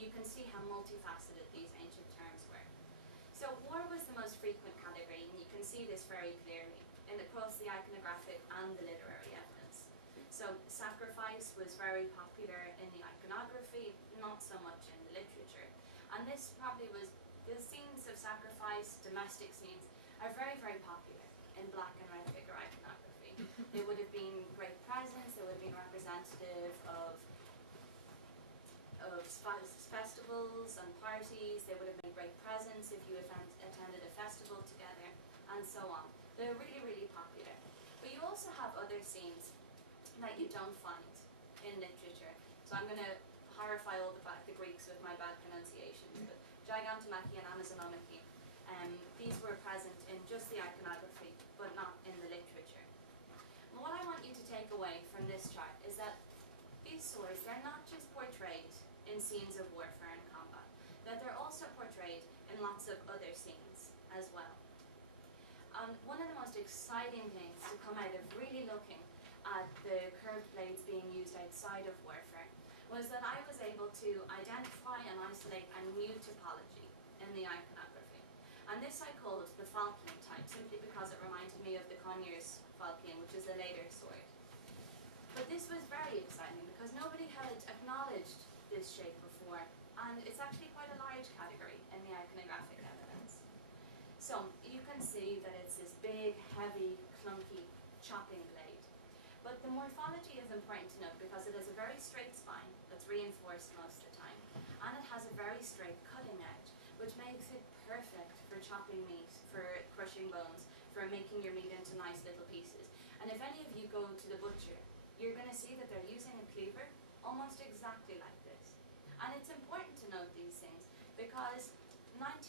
you can see how multifaceted these ancient terms were. So war was the most frequent category, and you can see this very clearly across the iconographic and the literary evidence. So sacrifice was very popular in the iconography, not so much in the literature. And this probably was, the scenes of sacrifice, domestic scenes, are very, very popular in black and red figure iconography. They would have been great presents, they would have been representative of festivals and parties, they would have made great presents if you attended a festival together, and so on. They're really, really popular. But you also have other scenes that you don't find in literature. So I'm going to horrify all the Greeks with my bad pronunciations, but gigantomachy and amazonomachy, these were present in just the iconography, but not in the literature. And what I want you to take away from this chart is that these swords, they're not just portrayed in scenes of warfare and combat, that they're also portrayed in lots of other scenes as well. One of the most exciting things to come out of really looking at the curved blades being used outside of warfare was that I was able to identify and isolate a new topology in the iconography. And this I called the falchion type, simply because it reminded me of the Conyers falchion, which is a later sword. But this was very exciting because nobody had acknowledged this shape before, and it's actually quite a large category in the iconographic evidence. So you can see that it's this big, heavy, clunky chopping blade. But the morphology is important to note because it has a very straight spine that's reinforced most of the time, and it has a very straight cutting edge, which makes it perfect for chopping meat, for crushing bones, for making your meat into nice little pieces. And if any of you go to the butcher, you're going to see that they're using a cleaver almost exactly like this. And it's important to note these things because 99%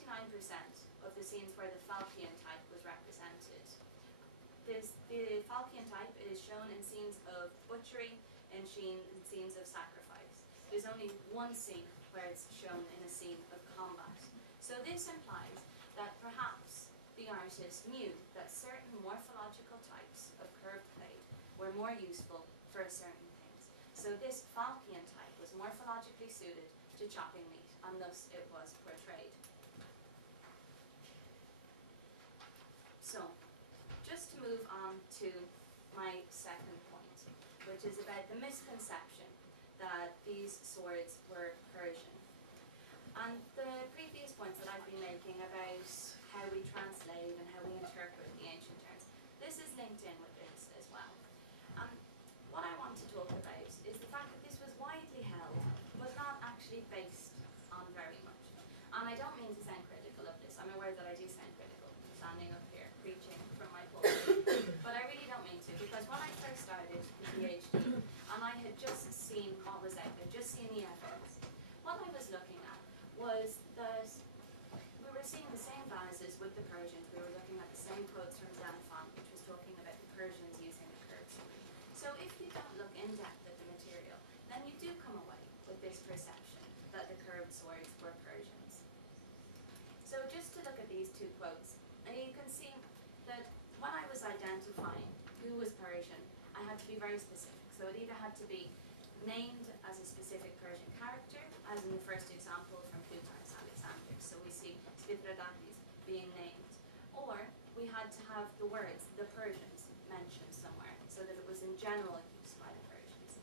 of the scenes where the falchion type was represented, the falchion type is shown in scenes of butchery and scenes of sacrifice. There's only one scene where it's shown in a scene of combat. So this implies that perhaps the artist knew that certain morphological types of curved blade were more useful for certain things. So this falchion type was morphologically suited to chopping meat, and thus it was portrayed. So, just to move on to my second point, which is about the misconception that these swords were Persian. And the previous points that I've been making about how we translate and how we interpret the ancient terms, this is linked in with this as well. What I want to talk about is the fact that this was widely held, but not actually based on very much. And I don't mean to sound critical of this. I'm aware that I do sound critical, standing up here, preaching from my pulpit. But I really don't mean to, because when I first started the Ph.D, and I had just seen what was out there, just seen the evidence, what I was looking at was that we were seeing the same vases with the Persians. We were looking at the same quotes from Xenophon, which was talking about the Persians using the curved sword. So if you don't look in depth at the material, then you do come away with this perception that the curved swords were Persians. So just to look at these two quotes, and you can see that when I was identifying who was Persian, I had to be very specific. So it either had to be named as a specific Persian character, as in the first example from Plutarch's Alexander. So we see Spithrodates being named. Or we had to have the words, the Persians, mentioned somewhere, so that it was in general use by the Persians.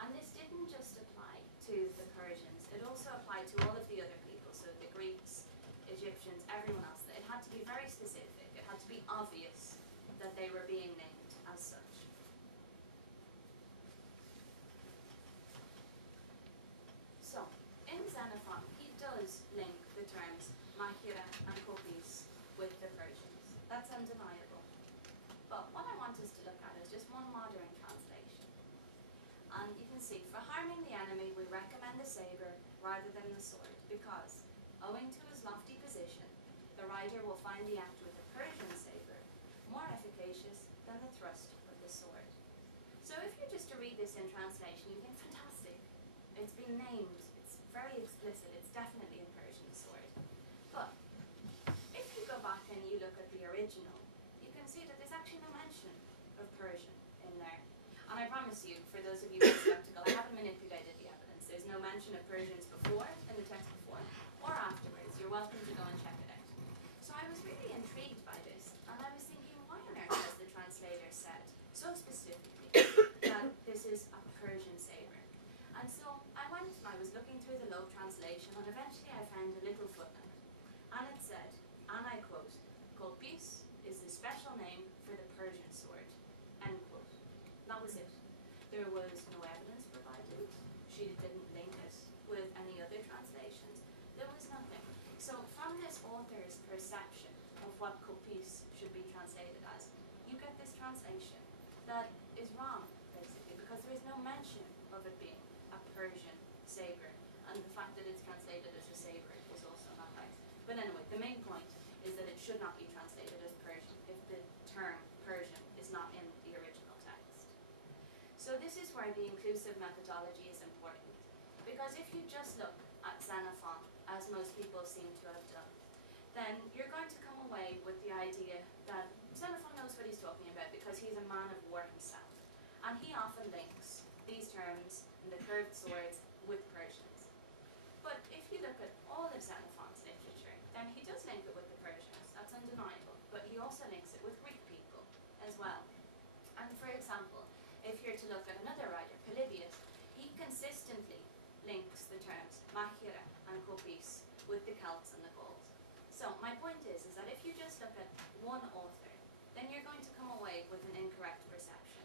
And this didn't just apply to the Persians, it also applied to all of the other people, so the Greeks, Egyptians, everyone else. It had to be very specific, it had to be obvious that they were being named as such. So, in Xenophon, he does link the terms machaira and kopis with the Persians. That's undeniable. But what I want us to look at is just one modern translation. And you can see, for harming the enemy, we recommend the saber rather than the sword, because, owing to his lofty position, the rider will find the act with the Persian saber more efficacious than the thrust of the sword. So if you're just to read this in translation, you think, fantastic, it's been named, it's very explicit, it's definitely a Persian sword. But if you go back and you look at the original, you can see that there's actually no mention of Persian in there. And I promise you, for those of you who are skeptical, I haven't manipulated the evidence. There's no mention of Persians before, in the text before, or afterwards. You're welcome to go and check it out. So I was really intrigued by this, and I was thinking, why on earth has the translator said so specifically that this is a Persian sabre? And so I went and I was looking through the Loeb translation, and eventually I found a little footnote. And it said, and I quote, "Kopis is the special name for the Persian sword," end quote. That was it. There was no evidence provided. She didn't link it with any other translations. There was nothing. So from this author's perception of what kopis should be translated as, you get this translation that is wrong, basically, because there is no mention of it being a Persian sabre. And the fact that it's translated as a sabre is also not right. But anyway, the main point is that it should not be translated as Persian if the term Persian is not in the original text. So this is where the inclusive methodology is important. Because if you just look at Xenophon, as most people seem to have done, then you're going to come away with the idea that Xenophon knows what he's talking about because he's a man of war himself. And he often links these terms in the curved swords with Persians. But if you look at all of Xenophon's literature, then he does link it with the Persians, that's undeniable, but he also links it with Greek people as well. And for example, if you're to look at another writer, Polybius, he consistently links the terms machaira and kopis with the Celts and the Gauls. So my point is that if you just look at one author, then you're going to come away with an incorrect perception.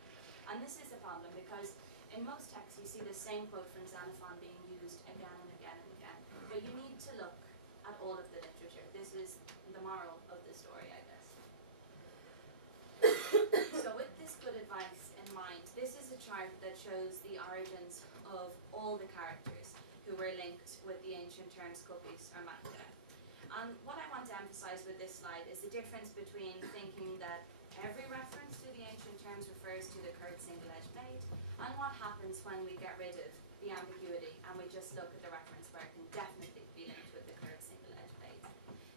And this is a problem because in most texts you see the same quote from Xenophon being used again and again and again. But you need to look at all of the literature. This is the moral of the story, I guess. So with this good advice in mind, this is a chart that shows the origins of all the characters who were linked with the ancient terms kopis or machaira. And what I want to emphasize with this slide is the difference between thinking that every reference to the ancient terms refers to the curved single-edged blade, and what happens when we get rid of the ambiguity and we just look at the reference where it can definitely be linked with the curved single-edged blade.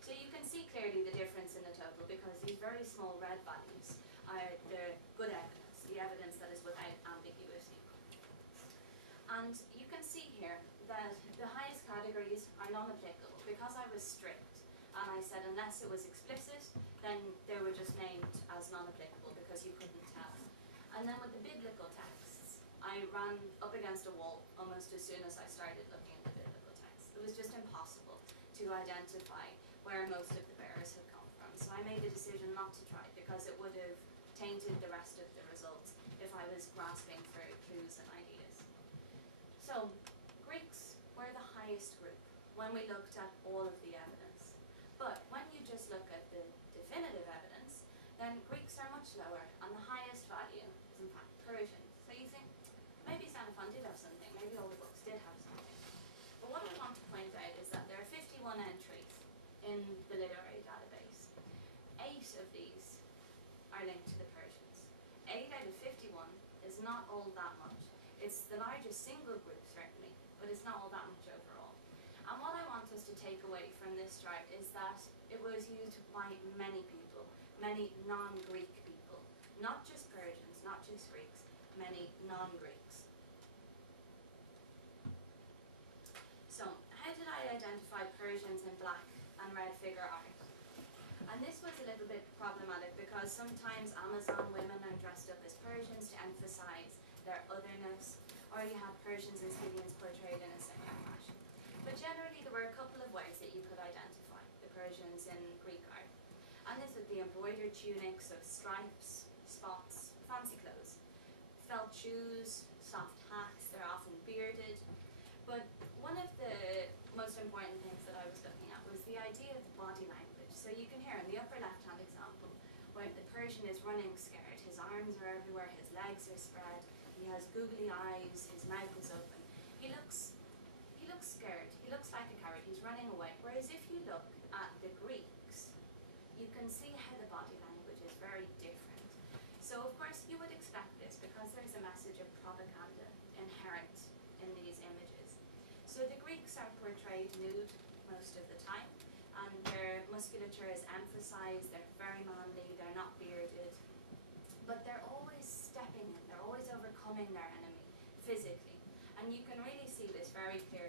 So you can see clearly the difference in the total because these very small red values are the good evidence, the evidence that is without ambiguity. And you can see here that the highest categories are non-applicable because I was strict and I said unless it was explicit, then they were just named as non-applicable because you couldn't tell. And then with the biblical texts, I ran up against a wall almost as soon as I started looking at the biblical text. It was just impossible to identify where most of the bearers had come from. So I made the decision not to try because it would have tainted the rest of the results if I was grasping for clues and ideas. So Greeks were the highest group when we looked at all of the evidence. But when you just look at the definitive evidence, then Greeks are much lower, and the highest value is in fact Persian. So you think, maybe Xenophon did have something, maybe all the books did have something. But what I want to point out is that there are 51 entries in the literary database. 8 of these are linked to the Persians. 8 out of 51 is not all that much. It's the largest single group, certainly, but it's not all that much overall. And what I want us to take away from this chart is that it was used by many people, many non-Greek people, not just Persians, not just Greeks, many non-Greeks. So, how did I identify Persians in black and red figure art? And this was a little bit problematic because sometimes Amazon women are dressed up as Persians to emphasize their otherness, or you have Persians and Scythians portrayed in a similar fashion. But generally there were a couple of ways that you could identify the Persians in Greek art. And this would be embroidered tunics of stripes, spots, fancy clothes, felt shoes, soft hats, they're often bearded. But one of the most important things that I was looking at was the idea of body language. So you can hear in the upper left-hand example where the Persian is running scared. His arms are everywhere, his legs are spread, he has googly eyes, his mouth is open. He looks scared, he looks like a coward, he's running away. Whereas if you look at the Greeks, you can see how the body language is very different. So of course you would expect this because there's a message of propaganda inherent in these images. So the Greeks are portrayed nude most of the time, and their musculature is emphasized, they're very manly, they're not bearded, but they're always stepping in, they're always overcoming their enemy physically. And you can really see this very clear